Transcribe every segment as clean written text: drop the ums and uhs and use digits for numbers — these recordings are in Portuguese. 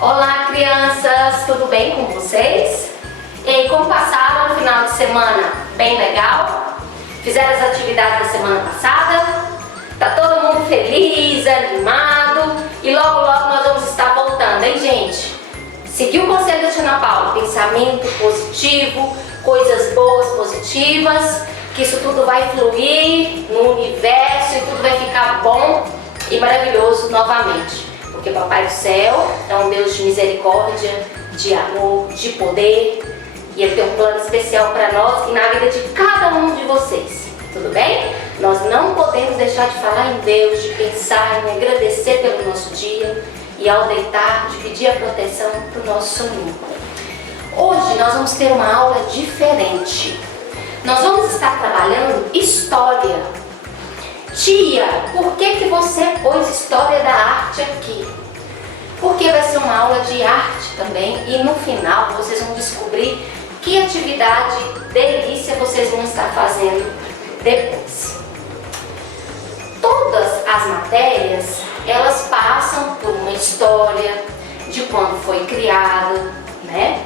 Olá, crianças! Tudo bem com vocês? E aí, como passaram no final de semana? Bem legal? Fizeram as atividades da semana passada? Tá todo mundo feliz, animado? E logo, logo nós vamos estar voltando, hein, gente? Seguir o conselho da Tia Paula, pensamento positivo, coisas boas, positivas, que isso tudo vai fluir no universo e tudo vai ficar bom e maravilhoso novamente. Porque Papai do Céu é um Deus de misericórdia, de amor, de poder, e Ele tem um plano especial para nós e na vida de cada um de vocês. Tudo bem? Nós não podemos deixar de falar em Deus, de pensar em agradecer pelo nosso dia e ao deitar, de pedir a proteção para o nosso soninho. Hoje nós vamos ter uma aula diferente. Nós vamos estar trabalhando história. Tia, por que você pôs história da arte aqui? Porque vai ser uma aula de arte também e no final vocês vão descobrir que atividade delícia vocês vão estar fazendo depois. Todas as matérias, elas passam por uma história de quando foi criada, né?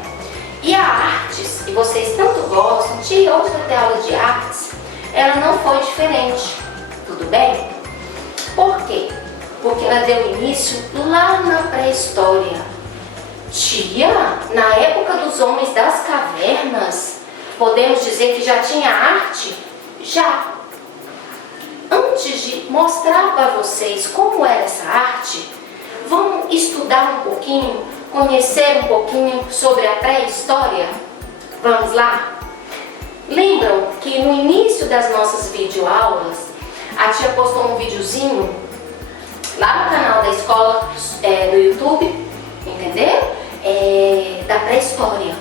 E a artes, e vocês tanto gostam, tia, hoje vai ter aula de artes, ela não foi diferente. Tudo bem? Por quê? Porque ela deu início lá na pré-história. Tia, na época dos homens das cavernas, podemos dizer que já tinha arte? Já. Antes de mostrar para vocês como era essa arte, vamos estudar um pouquinho, conhecer um pouquinho sobre a pré-história? Vamos lá? Lembram que no início das nossas videoaulas, a tia postou um videozinho lá no canal da escola do YouTube, entendeu? Da pré-história.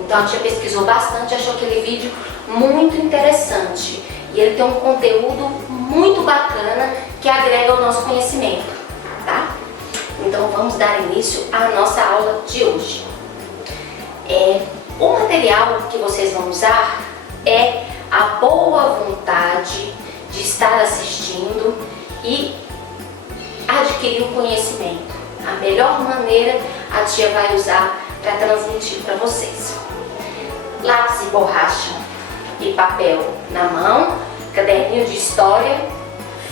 Então a tia pesquisou bastante, achou aquele vídeo muito interessante. E ele tem um conteúdo muito bacana que agrega ao nosso conhecimento, tá? Então vamos dar início à nossa aula de hoje. O material que vocês vão usar é a boa vontade de estar assistindo e adquirir o conhecimento. A melhor maneira a tia vai usar para transmitir para vocês. Lápis e borracha e papel na mão, caderninho de história,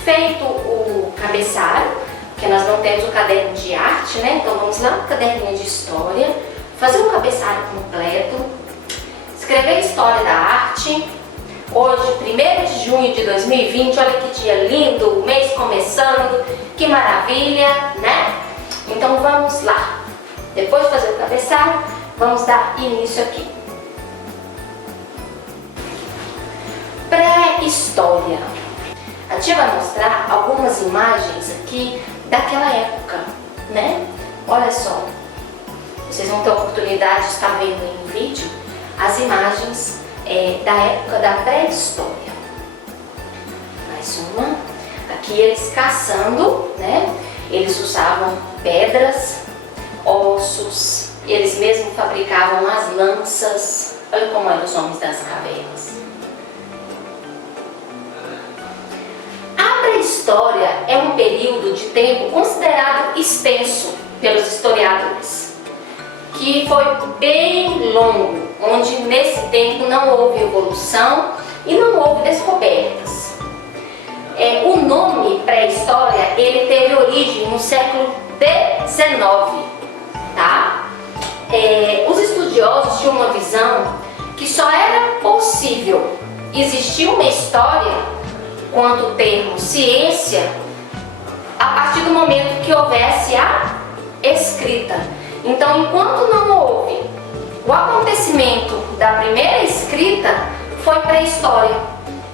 feito o cabeçalho, porque nós não temos o caderno de arte, né? Então vamos lá no caderninho de história, fazer um cabeçalho completo, escrever a história da arte. Hoje, 1º de junho de 2020, olha que dia lindo, o mês começando, que maravilha, né? Então vamos lá. Depois de fazer o cabeçalho, vamos dar início aqui. Pré-história. A tia vai mostrar algumas imagens aqui daquela época, né? Olha só. Vocês vão ter a oportunidade de estar vendo em vídeo as imagens da época da pré-história. Mais uma. Aqui eles caçando, né? Eles usavam pedras, ossos, eles mesmos fabricavam as lanças. Olha como eram os homens das cavernas. A pré-história é um período de tempo considerado extenso pelos historiadores, que foi bem longo, onde nesse tempo não houve evolução e não houve descobertas. O nome pré-história, ele teve origem no século XIX, tá? Os estudiosos tinham uma visão que só era possível existir uma história quanto o termo ciência a partir do momento que houvesse a escrita. Então, enquanto não houve o acontecimento da primeira escrita, foi pré-história.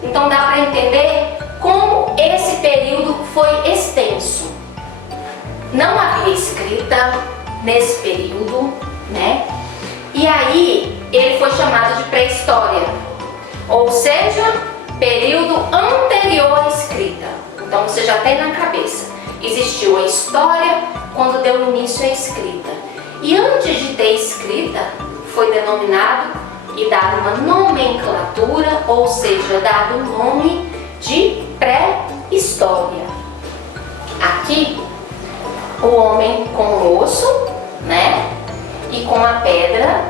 Então dá para entender como esse período foi extenso. Não havia escrita nesse período, né? E aí ele foi chamado de pré-história, ou seja, período anterior à escrita. Então você já tem na cabeça, existiu a história quando deu início à escrita. E antes de ter escrita, foi denominado e dado uma nomenclatura, ou seja, dado o nome de pré-história. Aqui, o homem com osso, né? E com a pedra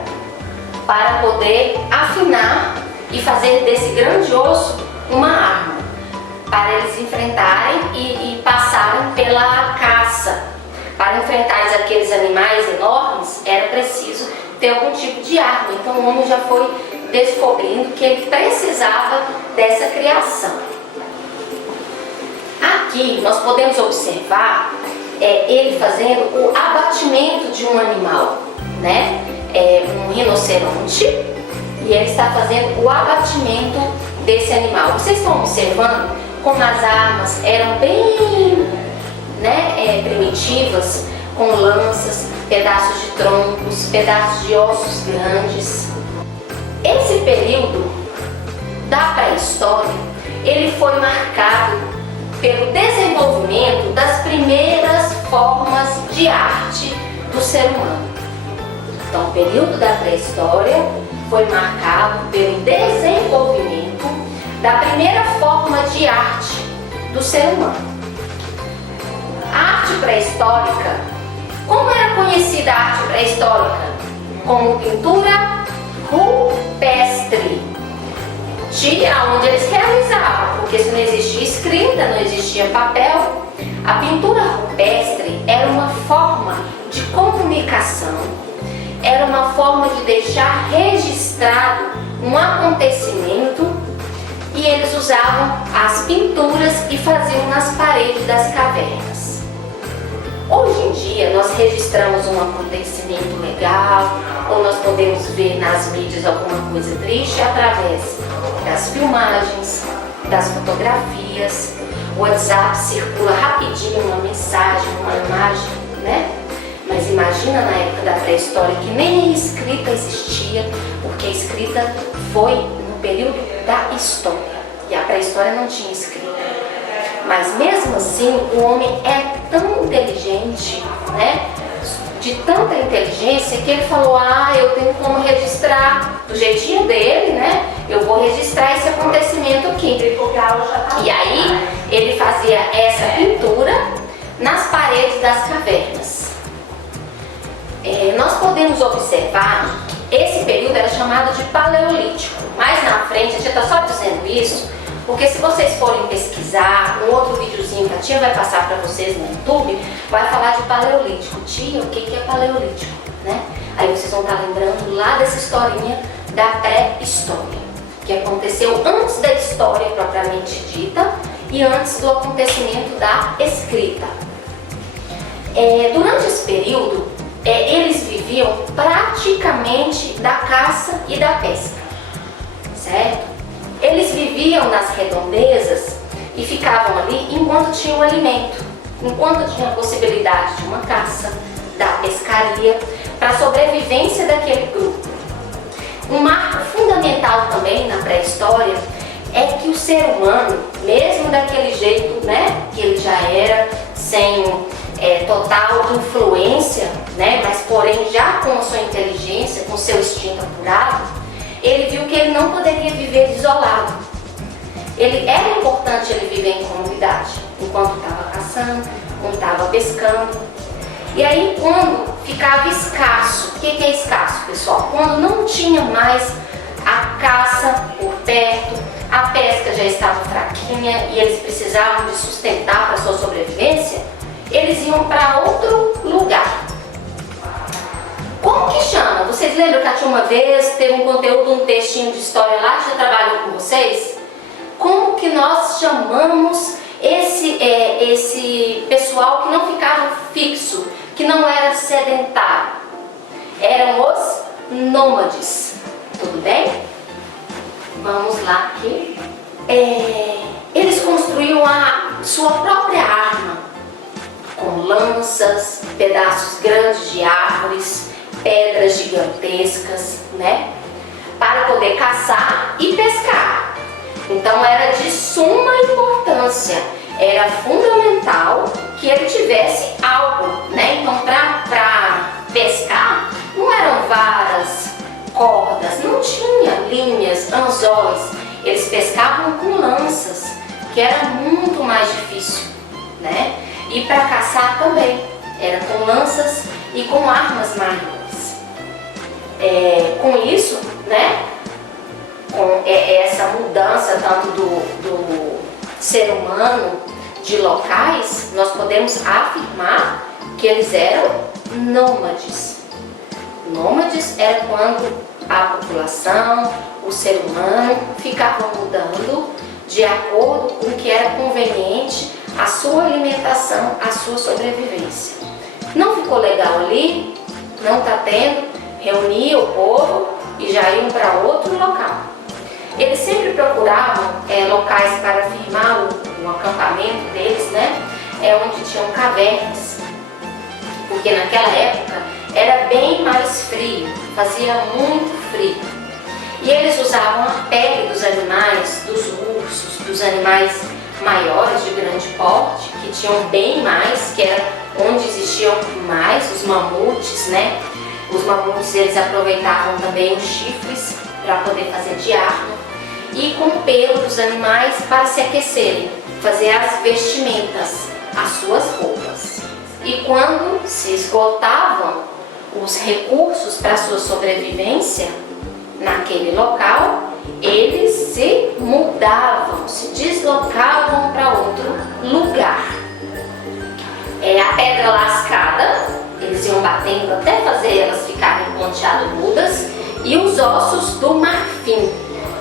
para poder afinar e fazer desse grande osso uma arma, para eles enfrentarem e passarem pela caça. Para enfrentar aqueles animais enormes, era preciso ter algum tipo de arma. Então o homem já foi descobrindo que ele precisava dessa criação. Aqui nós podemos observar ele fazendo o abatimento de um animal, né? Um rinoceronte, e ele está fazendo o abatimento desse animal. Vocês estão observando como as armas eram bem, né, primitivas, com lanças, pedaços de troncos, pedaços de ossos grandes. Esse período da pré-história, ele foi marcado pelo desenvolvimento das primeiras formas de arte do ser humano. Então, o período da pré-história foi marcado pelo desenvolvimento da primeira forma de arte do ser humano. A arte pré-histórica, como era conhecida a arte pré-histórica? Como pintura rupestre, onde eles realizavam, porque se não existia escrita, não existia papel. A pintura rupestre era uma forma de comunicação, era uma forma de deixar registrado um acontecimento, e eles usavam as pinturas e faziam nas paredes das cavernas. Hoje em dia nós registramos um acontecimento legal, ou nós podemos ver nas mídias alguma coisa triste através das filmagens, das fotografias. O WhatsApp circula rapidinho uma mensagem, uma imagem, né? Mas imagina na época da pré-história, que nem a escrita existia, porque a escrita foi no período da história, e a pré-história não tinha escrita. Mas mesmo assim, o homem é tão inteligente, né? De tanta inteligência, que ele falou: eu tenho como registrar do jeitinho dele, né? Eu vou registrar esse acontecimento aqui. E aí ele fazia essa pintura nas paredes das cavernas. Nós podemos observar que esse período era chamado de Paleolítico. Mais na frente, a gente está só dizendo isso porque se vocês forem pesquisar, um outro videozinho que a tia vai passar para vocês no YouTube, vai falar de Paleolítico. Tia, o que é Paleolítico, né? Aí vocês vão estar lembrando lá dessa historinha da pré-história, que aconteceu antes da história propriamente dita e antes do acontecimento da escrita. Durante esse período, eles viviam praticamente da caça e da pesca, certo? Eles viviam nas redondezas e ficavam ali enquanto tinham alimento, enquanto tinha a possibilidade de uma caça, da pescaria, para a sobrevivência daquele grupo. Um marco fundamental também na pré-história é que o ser humano, mesmo daquele jeito, né, que ele já era, sem total influência, né, mas porém já com a sua inteligência, com o seu instinto apurado, ele viu que ele não poderia viver isolado. Era importante ele viver em comunidade, enquanto estava caçando, quando estava pescando. E aí, quando ficava escasso, o que é escasso, pessoal? Quando não tinha mais a caça por perto, a pesca já estava fraquinha e eles precisavam de sustentar para sua sobrevivência, eles iam para outro lugar. Como que chama? Vocês lembram que a tia uma vez teve um conteúdo, um textinho de história lá, que já trabalhou com vocês? Como que nós chamamos esse pessoal que não ficava fixo, que não era sedentário? Eram os nômades. Tudo bem? Vamos lá aqui. Eles construíam a sua própria arma, com lanças, pedaços grandes de árvores, pedras gigantescas, né? Para poder caçar e pescar. Então era de suma importância, era fundamental que ele tivesse algo, né? Então para pescar não eram varas, cordas, não tinha linhas, anzóis. Eles pescavam com lanças, que era muito mais difícil, né? E para caçar também, era com lanças e com armas maiores. Com isso, né, com essa mudança tanto do ser humano de locais, nós podemos afirmar que eles eram nômades. Nômades era quando a população, o ser humano, ficavam mudando de acordo com o que era conveniente à sua alimentação, à sua sobrevivência. Não ficou legal ali, não está tendo, reunia o povo e já iam para outro local. Eles sempre procuravam locais para firmar o acampamento deles, né? Onde tinham cavernas, porque naquela época era bem mais frio, fazia muito frio. E eles usavam a pele dos animais, dos ursos, dos animais maiores de grande porte, que tinham bem mais, que era onde existiam mais os mamutes, né? Os mamutes, eles aproveitavam também os chifres para poder fazer de arma, e com o pelo dos animais para se aquecerem, fazer as vestimentas, as suas roupas. E quando se esgotavam os recursos para sua sobrevivência naquele local, eles se mudavam, se deslocavam para outro lugar. A pedra lascada, eles iam batendo até fazer elas ficarem pontiagudas, e os ossos do marfim,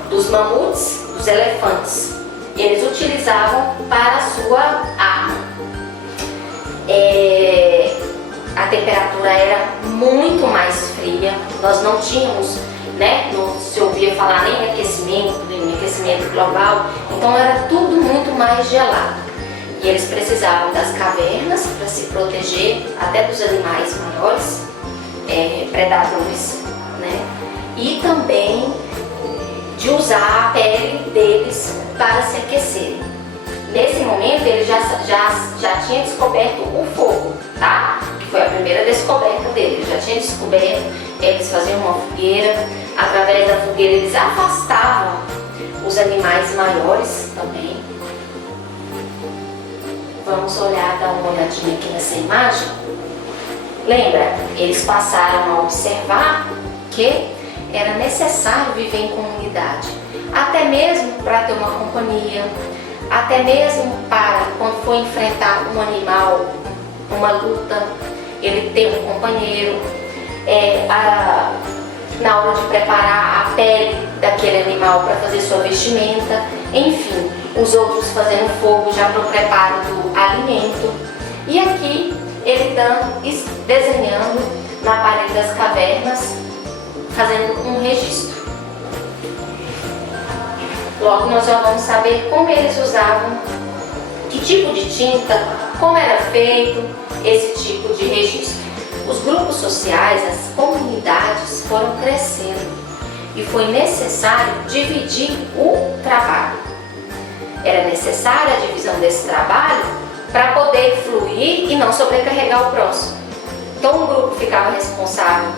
dos mamutes, dos elefantes, eles utilizavam para a sua arma. A temperatura era muito mais fria, nós não tínhamos, né, não se ouvia falar nem em aquecimento global, então era tudo muito mais gelado. E eles precisavam das cavernas para se proteger até dos animais maiores, predadores, né, e também de usar a pele deles para se aquecerem. Nesse momento ele já tinha descoberto o fogo, tá? Que foi a primeira descoberta dele. Ele já tinha descoberto, eles faziam uma fogueira, através da fogueira eles afastavam os animais maiores também. Vamos olhar, dar uma olhadinha aqui nessa imagem. Lembra? Eles passaram a observar que era necessário viver em comunidade, até mesmo para ter uma companhia, até mesmo para quando for enfrentar um animal, uma luta, ele ter um companheiro, na hora de preparar a pele daquele animal para fazer sua vestimenta, enfim, os outros fazendo fogo já para o preparo do alimento. E aqui ele desenhando na parede das cavernas, fazendo um registro. Logo nós já vamos saber como eles usavam, que tipo de tinta, como era feito esse tipo de registro. Os grupos sociais, as comunidades foram crescendo e foi necessário dividir o trabalho. Era necessária a divisão desse trabalho para poder fluir e não sobrecarregar o próximo. Então um grupo ficava responsável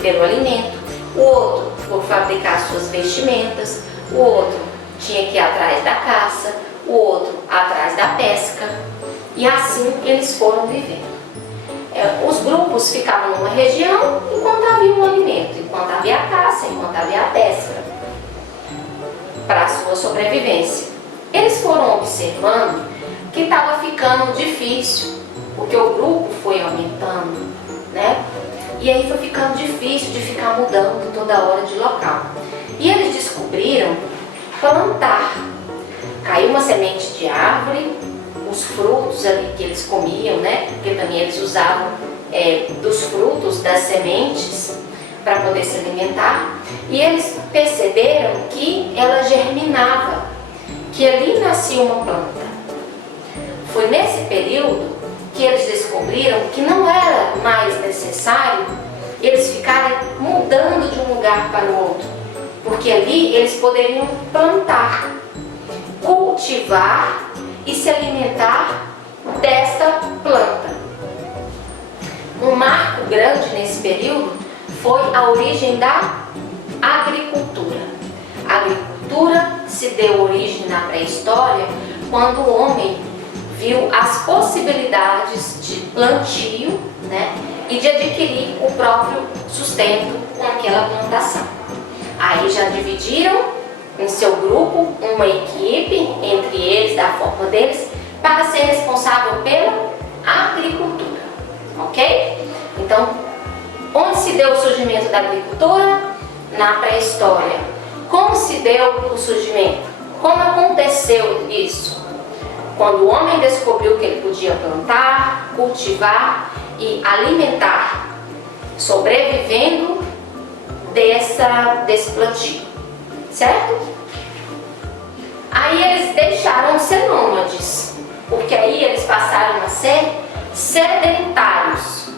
pelo alimento, o outro por fabricar suas vestimentas, o outro tinha que ir atrás da caça, o outro atrás da pesca, e assim eles foram vivendo. Os grupos ficavam numa região enquanto havia o alimento, enquanto havia a caça, enquanto havia a pesca, para a sua sobrevivência. Eles foram observando que estava ficando difícil, porque o grupo foi aumentando, né? E aí foi ficando difícil de ficar mudando toda hora de local. E eles descobriram plantar. Caiu uma semente de árvore, os frutos ali que eles comiam, né? Porque também eles usavam dos frutos das sementes para poder se alimentar. E eles perceberam que ela germinava, que ali nascia uma planta. Foi nesse período que eles descobriram que não era mais necessário eles ficarem mudando de um lugar para o outro, porque ali eles poderiam plantar, cultivar e se alimentar desta planta. Um marco grande nesse período foi a origem da agricultura. A agricultura se deu origem na pré-história quando o homem viu as possibilidades de plantio, né, e de adquirir o próprio sustento com aquela plantação. Aí já dividiram em seu grupo uma equipe, entre eles, da forma deles, para ser responsável pela agricultura, ok? Então, onde se deu o surgimento da agricultura? Na pré-história. Como se deu o surgimento? Como aconteceu isso? Quando o homem descobriu que ele podia plantar, cultivar e alimentar, sobrevivendo desse plantio, certo? Aí eles deixaram de ser nômades, porque aí eles passaram a ser sedentários,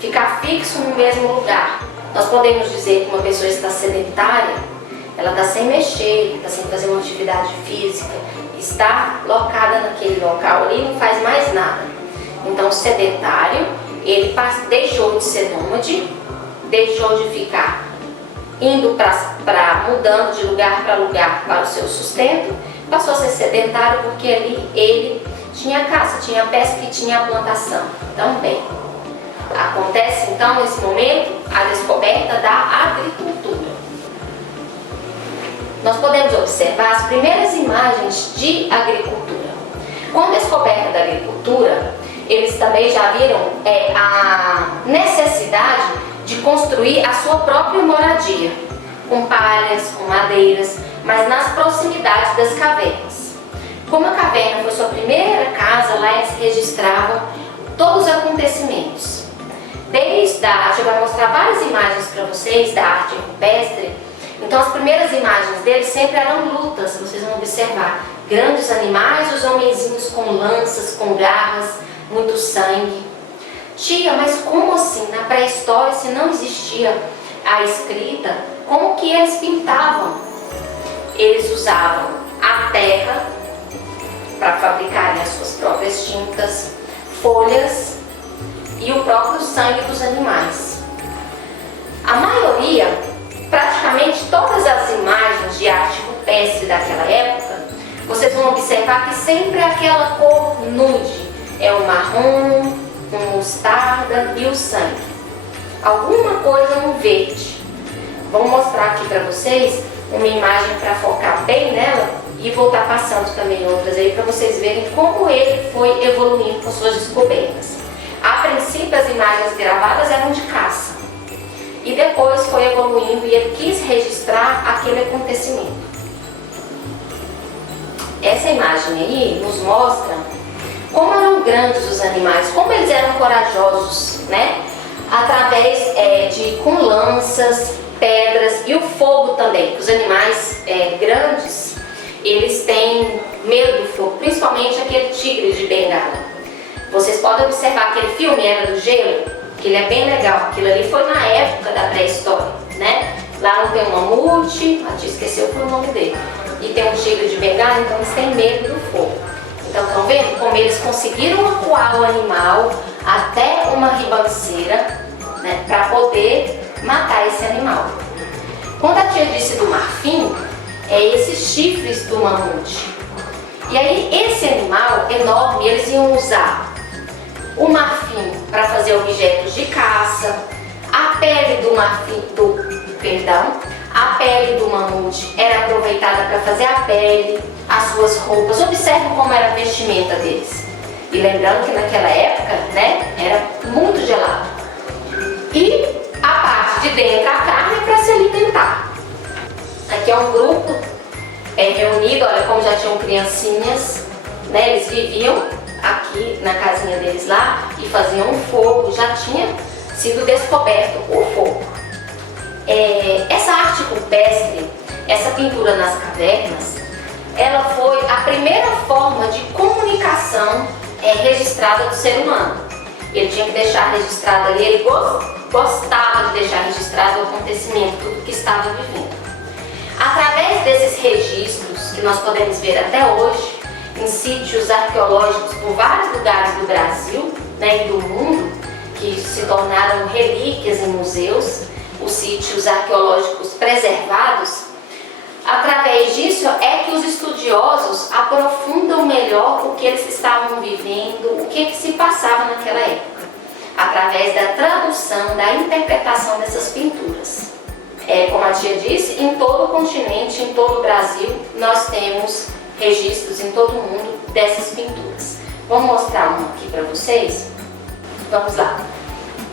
ficar fixo no mesmo lugar. Nós podemos dizer que uma pessoa está sedentária, ela está sem mexer, está sem fazer uma atividade física, está locada naquele local ali, não faz mais nada. Então, sedentário, ele deixou de ser nômade, deixou de ficar indo mudando de lugar para lugar para o seu sustento, passou a ser sedentário porque ali ele tinha caça, tinha pesca e tinha plantação também. Acontece então nesse momento a descoberta da agricultura. Nós podemos observar as primeiras imagens de agricultura. Com a descoberta da agricultura, eles também já viram a necessidade de construir a sua própria moradia, com palhas, com madeiras, mas nas proximidades das cavernas. Como a caverna foi sua primeira casa, lá eles registravam todos os acontecimentos. Desde a arte, eu vou mostrar várias imagens para vocês da arte rupestre. Então as primeiras imagens deles sempre eram lutas, vocês vão observar. Grandes animais, os homenzinhos com lanças, com garras, muito sangue. Tia, mas como assim? Na pré-história, se não existia a escrita, como que eles pintavam? Eles usavam a terra para fabricarem as suas próprias tintas, folhas e o próprio sangue dos animais. A maioria, praticamente todas as imagens de arte rupestre daquela época, vocês vão observar que sempre é aquela cor nude, é o marrom, o mostarda e o sangue. Alguma coisa no verde. Vou mostrar aqui para vocês uma imagem para focar bem nela e vou estar passando também outras aí para vocês verem como ele foi evoluindo com suas descobertas. A princípio as imagens gravadas eram de caça e depois foi evoluindo e ele quis registrar aquele acontecimento. Essa imagem aí nos mostra como eram grandes os animais, como eles eram corajosos, né? Através com lanças, pedras e o fogo também. Os animais grandes, eles têm medo do fogo, principalmente aquele tigre de Bengala. Vocês podem observar aquele filme Era do Gelo, que ele é bem legal. Aquilo ali foi na época da pré-história, né? Lá não tem um mamute, a tia esqueceu o nome dele, e tem um tigre de Bengala, então eles têm medo do fogo. Então estão vendo como eles conseguiram acuar o animal até uma ribanceira, né, para poder matar esse animal. Quando a tia disse do marfim, é esses chifres do mamute. E aí esse animal enorme, eles iam usar o marfim para fazer objetos de caça, a pele do marfim, a pele do mamute era aproveitada para fazer a pele, as suas roupas. Observe como era a vestimenta deles. E lembrando que naquela época, né, era muito gelado. E a parte de dentro, a carne, é para se alimentar. Aqui é um grupo reunido, olha como já tinham criancinhas, né, eles viviam aqui na casinha deles lá e faziam um fogo, já tinha sido descoberto o fogo. Essa arte rupestre, essa pintura nas cavernas, ela foi a primeira forma de comunicação registrada do ser humano. Ele tinha que deixar registrado ali, ele gostava de deixar registrado o acontecimento, tudo que estava vivendo. Através desses registros, que nós podemos ver até hoje, em sítios arqueológicos por vários lugares do Brasil, né, e do mundo, que se tornaram relíquias em museus, os sítios arqueológicos preservados, através disso é que os estudiosos aprofundam melhor o que eles estavam vivendo, o que se passava naquela época. através da tradução, da interpretação dessas pinturas. Como a tia disse, em todo o continente, em todo o Brasil, nós temos registros em todo o mundo dessas pinturas. Vou mostrar uma aqui para vocês. Vamos lá.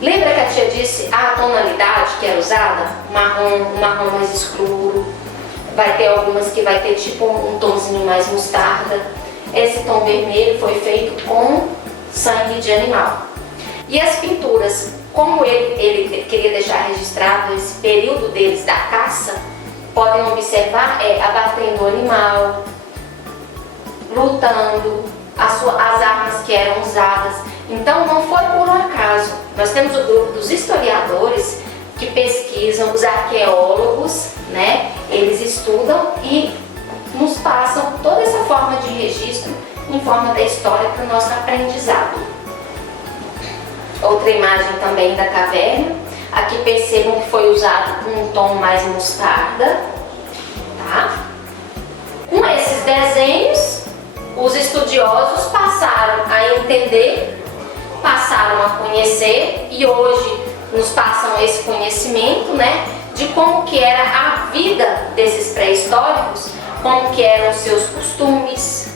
Lembra que a tia disse a tonalidade que era usada? Um marrom mais escuro. Vai ter algumas que vai ter tipo um tomzinho mais mostarda. Esse tom vermelho foi feito com sangue de animal. E as pinturas, como ele queria deixar registrado esse período deles da caça, podem observar abatendo o animal, lutando, as armas que eram usadas. Então não foi por um acaso. Nós temos o grupo dos historiadores que pesquisam, os arqueólogos, né? Eles estudam e nos passam toda essa forma de registro em forma da história para o nosso aprendizado. Outra imagem também da caverna. Aqui percebam que foi usado um tom mais mostarda, tá? Com esses desenhos, os estudiosos passaram a entender, passaram a conhecer e hoje nos passam esse conhecimento, né, de como que era a vida desses pré-históricos, como que eram os seus costumes,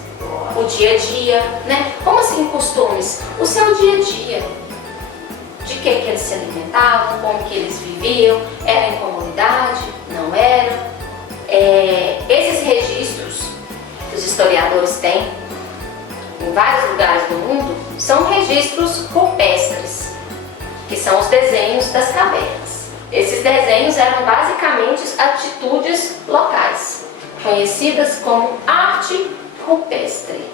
o dia a dia, né? Como assim costumes? O seu dia a dia. De que eles se alimentavam, como que eles viviam, era em comunidade, não era. Esses registros que os historiadores têm em vários lugares do mundo são registros rupestres, que são os desenhos das cavernas. Esses desenhos eram basicamente atitudes locais, conhecidas como arte rupestre.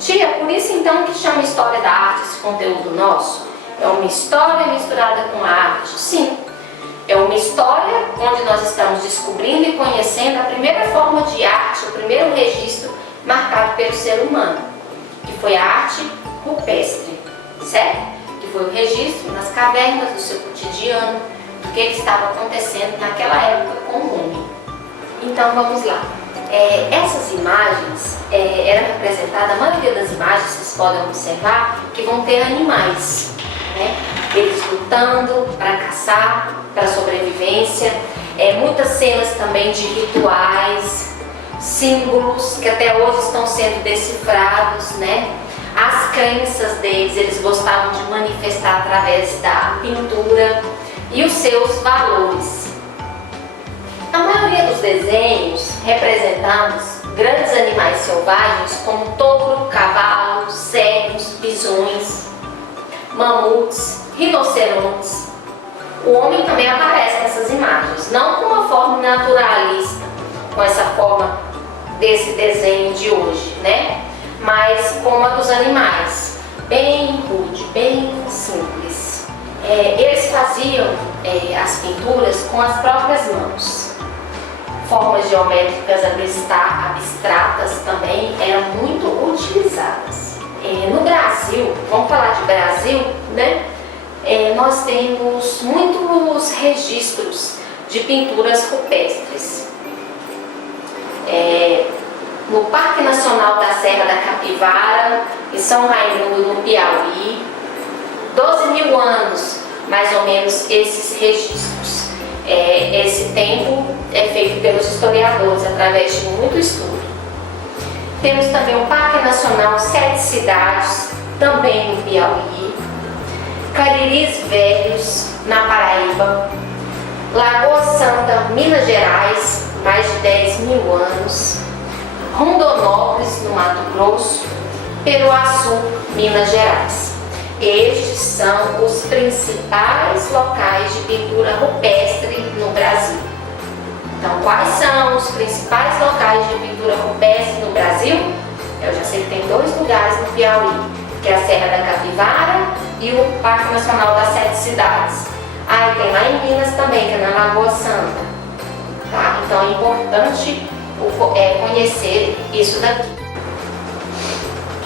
Tia, por isso então que chama História da Arte esse conteúdo nosso? É uma história misturada com a arte? Sim. É uma história onde nós estamos descobrindo e conhecendo a primeira forma de arte, o primeiro registro marcado pelo ser humano, que foi a arte rupestre, certo? Que foi o registro nas cavernas do seu cotidiano, do que estava acontecendo naquela época com o homem. Então vamos lá. Essas imagens eram representadas, a maioria das imagens, vocês podem observar, que vão ter animais, né? Eles lutando para caçar, para sobrevivência, muitas cenas também de rituais, símbolos que até hoje estão sendo decifrados, né? As crenças deles, eles gostavam de manifestar através da pintura e os seus valores. A maioria dos desenhos representamos grandes animais selvagens como touro, cavalo, cegos, bisões, mamutes, rinocerontes. O homem também aparece nessas imagens, não com uma forma naturalista, com essa forma desse desenho de hoje, né? Mas como a dos animais, bem rude, bem simples. Eles faziam as pinturas com as próprias mãos. Formas geométricas abstratas também eram muito utilizadas. No Brasil, vamos falar de Brasil, né? Nós temos muitos registros de pinturas rupestres. No Parque Nacional da Serra da Capivara, em São Raimundo, no Piauí, 12 mil anos, mais ou menos, esses registros. Esse tempo é feito pelos historiadores através de muito estudo. Temos também o Parque Nacional Sete Cidades, também no Piauí, Cariris Velhos, na Paraíba, Lagoa Santa, Minas Gerais, mais de 10 mil anos, Rondonópolis, no Mato Grosso, Peruaçu, Minas Gerais. Estes são os principais locais de pintura rupestre no Brasil. Então, quais são os principais locais de pintura rupestre no Brasil? Eu já sei que tem 2 lugares no Piauí, que é a Serra da Capivara e o Parque Nacional das Sete Cidades. E tem lá em Minas também, que é na Lagoa Santa. Tá? Então é importante conhecer isso daqui.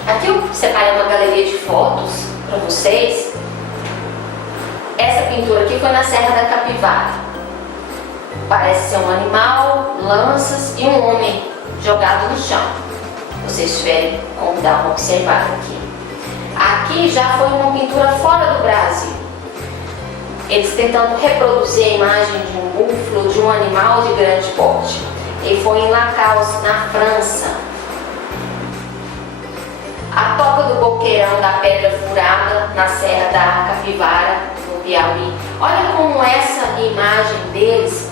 Aqui eu separei uma galeria de fotos para vocês. Essa pintura aqui foi na Serra da Capivara. Parece ser um animal, lanças e um homem jogado no chão. Se vocês tiverem como dar uma observada aqui. Aqui já foi uma pintura fora do Brasil. Eles tentando reproduzir a imagem de um búfalo, de um animal de grande porte. Ele foi em Lacaus, na França. A toca do boqueirão da Pedra Furada, na Serra da Capivara, no Piauí. Olha como essa imagem deles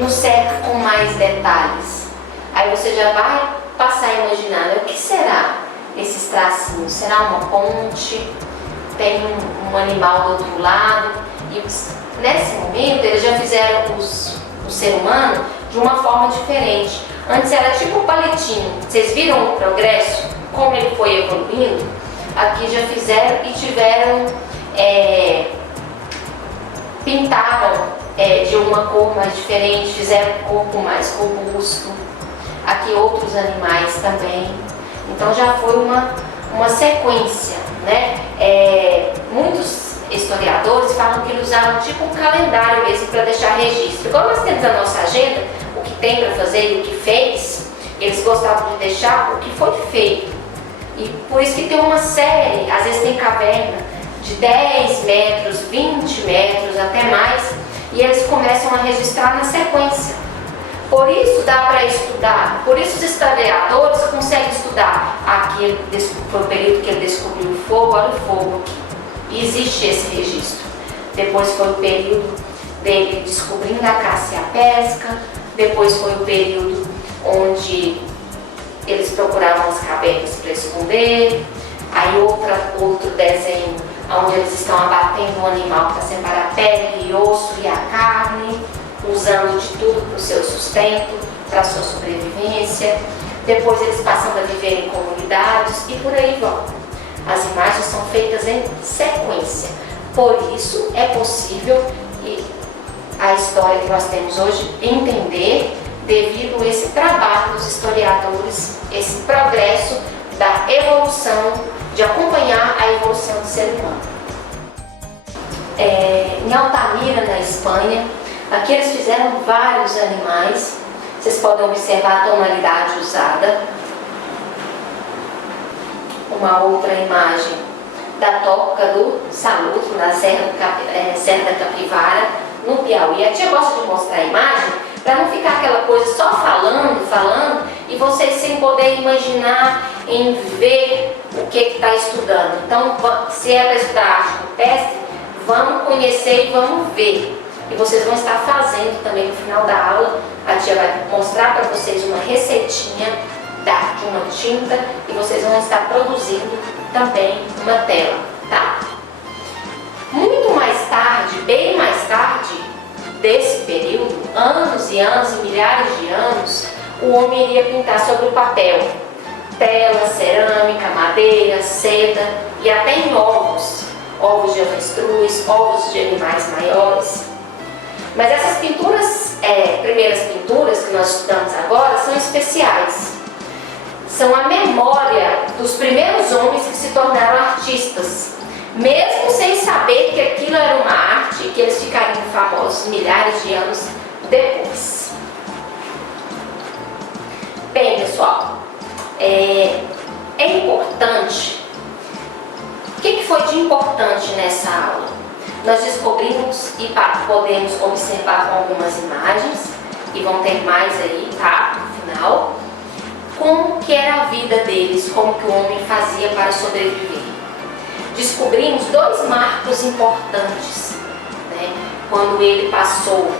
nos cerca com mais detalhes. Aí você já vai passar a imaginar, né? O que será esses tracinhos? Será uma ponte? Tem um animal do outro lado? E nesse momento eles já fizeram o ser humano de uma forma diferente. Antes era tipo um palitinho. Vocês viram o progresso? Como ele foi evoluindo? Aqui já fizeram e tiveram, pintaram de uma cor mais diferente, fizeram um corpo mais robusto. Aqui outros animais também. Então já foi uma sequência, né? Muitos historiadores falam que eles usaram tipo um calendário mesmo para deixar registro. Igual nós temos a nossa agenda, o que tem para fazer e o que fez, eles gostavam de deixar o que foi feito. E por isso que tem uma série, às vezes tem caverna de 10 metros, 20 metros, até mais, e eles começam a registrar na sequência. Por isso dá para estudar, por isso os historiadores conseguem estudar. Aqui foi o período que ele descobriu o fogo, olha o fogo aqui. E existe esse registro. Depois foi o período dele descobrindo a caça e a pesca, depois foi o período onde eles procuravam as cavernas para esconder, aí outro desenho onde eles estão abatendo um animal para separar a pele e osso e a carne, usando de tudo para o seu sustento, para a sua sobrevivência. Depois eles passam a viver em comunidades e por aí vão. As imagens são feitas em sequência. Por isso é possível a história que nós temos hoje entender devido a esse trabalho dos historiadores, esse progresso da evolução, de acompanhar a evolução do ser humano. Em Altamira, na Espanha, aqui eles fizeram vários animais. Vocês podem observar a tonalidade usada. Uma outra imagem da toca do saluto na Serra da Capivara, no Piauí. A tia gosta de mostrar a imagem para não ficar aquela coisa só falando, e vocês sem poder imaginar em ver o que está estudando. Então, se é para estudar arte rupestre, vamos conhecer e vamos ver. E vocês vão estar fazendo também no final da aula. A tia vai mostrar para vocês uma receitinha de uma tinta e vocês vão estar produzindo também uma tela, tá? Muito mais tarde, bem mais tarde desse período, anos e anos e milhares de anos, o homem iria pintar sobre o papel. Tela, cerâmica, madeira, seda e até em ovos de avestruz, ovos de animais maiores. Mas essas pinturas, primeiras pinturas que nós estudamos agora, são especiais. São a memória dos primeiros homens que se tornaram artistas, mesmo sem saber que aquilo era uma arte e que eles ficariam famosos milhares de anos depois. Bem, pessoal, é importante. O que foi de importante nessa aula? Nós descobrimos e podemos observar com algumas imagens, e vão ter mais aí, tá? No final, como que era a vida deles, como que o homem fazia para sobreviver. Descobrimos dois marcos importantes, né? Quando ele passou,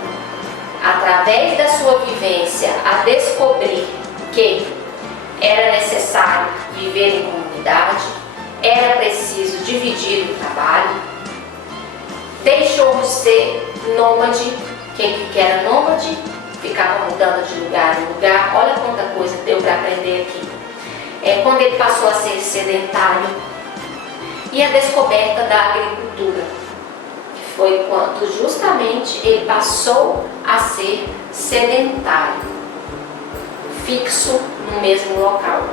através da sua vivência, a descobrir que era necessário viver em comunidade, era preciso dividir o trabalho, deixou de ser nômade. Quem que era nômade ficava mudando de lugar em lugar. Olha quanta coisa deu para aprender aqui. Quando ele passou a ser sedentário, e a descoberta da agricultura, que foi quando justamente ele passou a ser sedentário, fixo no mesmo local,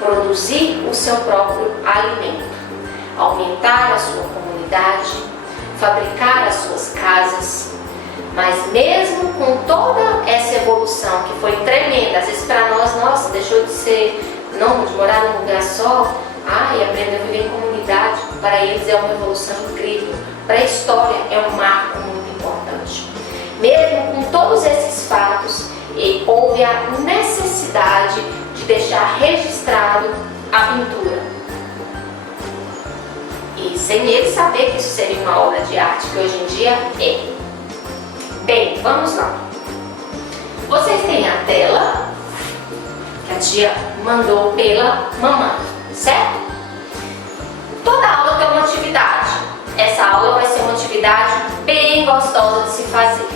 produzir o seu próprio alimento, aumentar a sua comunidade, fabricar as suas casas. Mas mesmo com toda essa evolução que foi tremenda, às vezes para nós, nossa, deixou de ser nômade, morar num lugar só, E aprender a viver em comunidade, para eles é uma evolução incrível. Para a história é um marco muito importante. Mesmo com todos esses fatos, houve a necessidade de deixar registrado a pintura. E sem ele saber que isso seria uma obra de arte, que hoje em dia é. Bem, vamos lá. Vocês têm a tela que a tia mandou pela mamãe, certo? Toda aula tem uma atividade. Essa aula vai ser uma atividade bem gostosa de se fazer.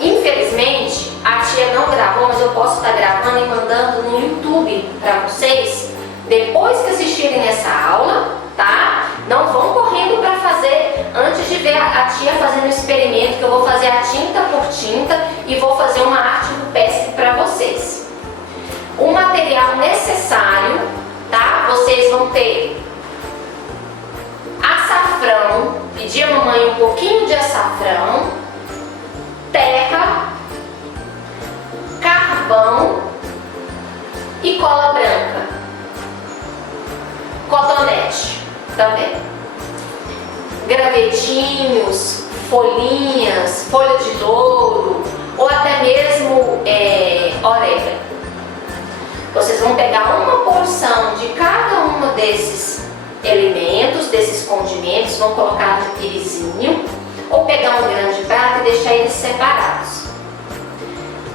Infelizmente, a tia não gravou, mas eu posso estar gravando e mandando no YouTube para vocês. Depois que assistirem essa aula, tá? Não vão correndo para fazer antes de ver a tia fazendo o experimento, que eu vou fazer a tinta por tinta e vou fazer uma arte rupestre para vocês. O material necessário, tá? Vocês vão ter açafrão, pedi a mamãe um pouquinho de açafrão, terra, carvão e cola branca, cotonete também, gravetinhos, folhinhas, folha de louro ou até mesmo orégano. Vocês vão pegar uma porção de cada um desses elementos, desses condimentos, vão colocar no pirizinho ou pegar um grande prato e deixar eles separados.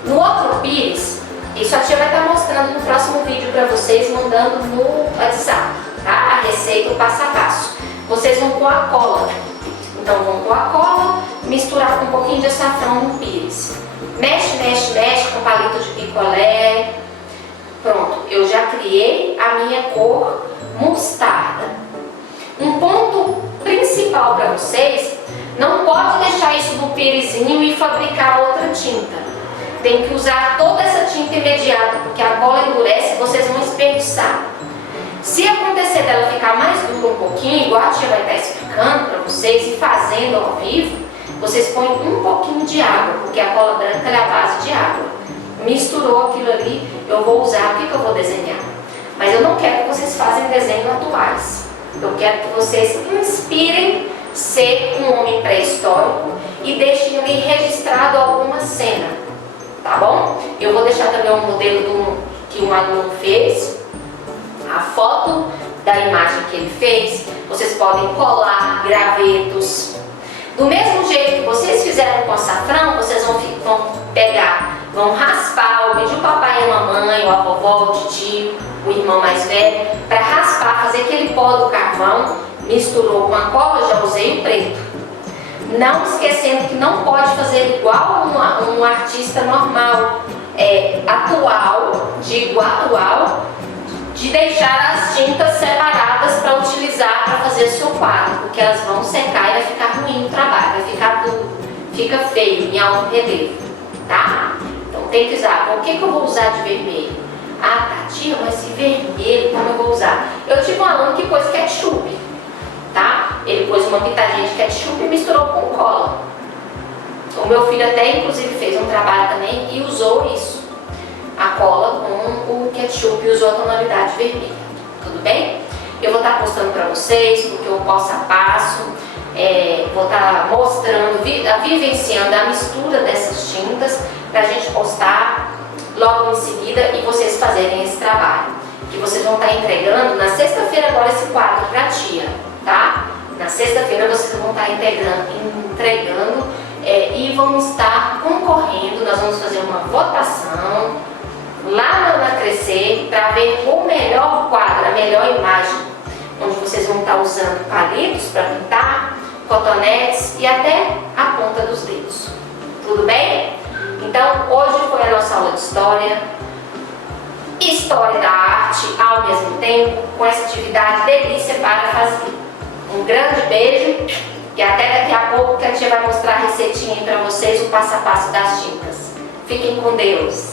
No outro pires, isso a tia vai estar mostrando no próximo vídeo para vocês, mandando no WhatsApp, tá? A receita, o passo a passo. Vocês vão pôr a cola. Então vão pôr a cola, misturar com um pouquinho de açafrão no pires. Mexe, mexe, mexe com palito de picolé. Pronto, eu já criei a minha cor mostarda. Um ponto principal para vocês, não pode deixar isso no pirizinho e fabricar outra tinta. Tem que usar toda essa tinta imediata, porque a cola endurece e vocês vão desperdiçar. Se acontecer dela ficar mais dura um pouquinho, igual a tia vai estar explicando para vocês e fazendo ao vivo, vocês põem um pouquinho de água, porque a cola branca é a base de água. Misturou aquilo ali, eu vou usar, o que eu vou desenhar? Mas eu não quero que vocês façam desenhos atuais. Eu quero que vocês inspirem ser um homem pré-histórico e deixem ali registrado alguma cena, tá bom? Eu vou deixar também um modelo que um aluno fez, a foto da imagem que ele fez. Vocês podem colar gravetos. Do mesmo jeito que vocês fizeram com açafrão, vocês vão pegar, vão raspar, pedir o papai e a mamãe, ou a vovó, o tio, o irmão mais velho, para raspar, fazer aquele pó do carvão, misturou com a cola, já usei o preto. Não esquecendo que não pode fazer igual um artista normal, atual, de deixar as tintas separadas para utilizar para fazer seu quadro, porque elas vão secar e vai ficar ruim o trabalho, vai ficar duro, fica feio, em alto relevo, tá? Então tem que usar. O que eu vou usar de vermelho? Ah, tá, tia, mas esse vermelho, como eu vou usar? Eu tive um aluno que pôs ketchup, tá? Ele pôs uma pitadinha de ketchup e misturou com cola. O meu filho até inclusive fez um trabalho também e usou isso, a cola com o ketchup, e usou a tonalidade vermelha. Tudo bem? Eu vou estar postando para vocês, porque o passo a passo, vou estar mostrando, vivenciando a mistura dessas tintas para a gente postar logo em seguida e vocês fazerem esse trabalho. Que vocês vão estar entregando na sexta-feira agora esse quadro para a tia, tá? Na sexta-feira vocês vão estar entregando e vão estar concorrendo. Nós vamos fazer uma votação lá na Crescer para ver o melhor quadro, a melhor imagem, onde vocês vão estar usando palitos para pintar, cotonetes e até a ponta dos dedos. Tudo bem? Então hoje foi a nossa aula de história da arte ao mesmo tempo, com essa atividade delícia para fazer. Um grande beijo e até daqui a pouco, que a tia vai mostrar a receitinha para vocês, o passo a passo das tintas. Fiquem com Deus!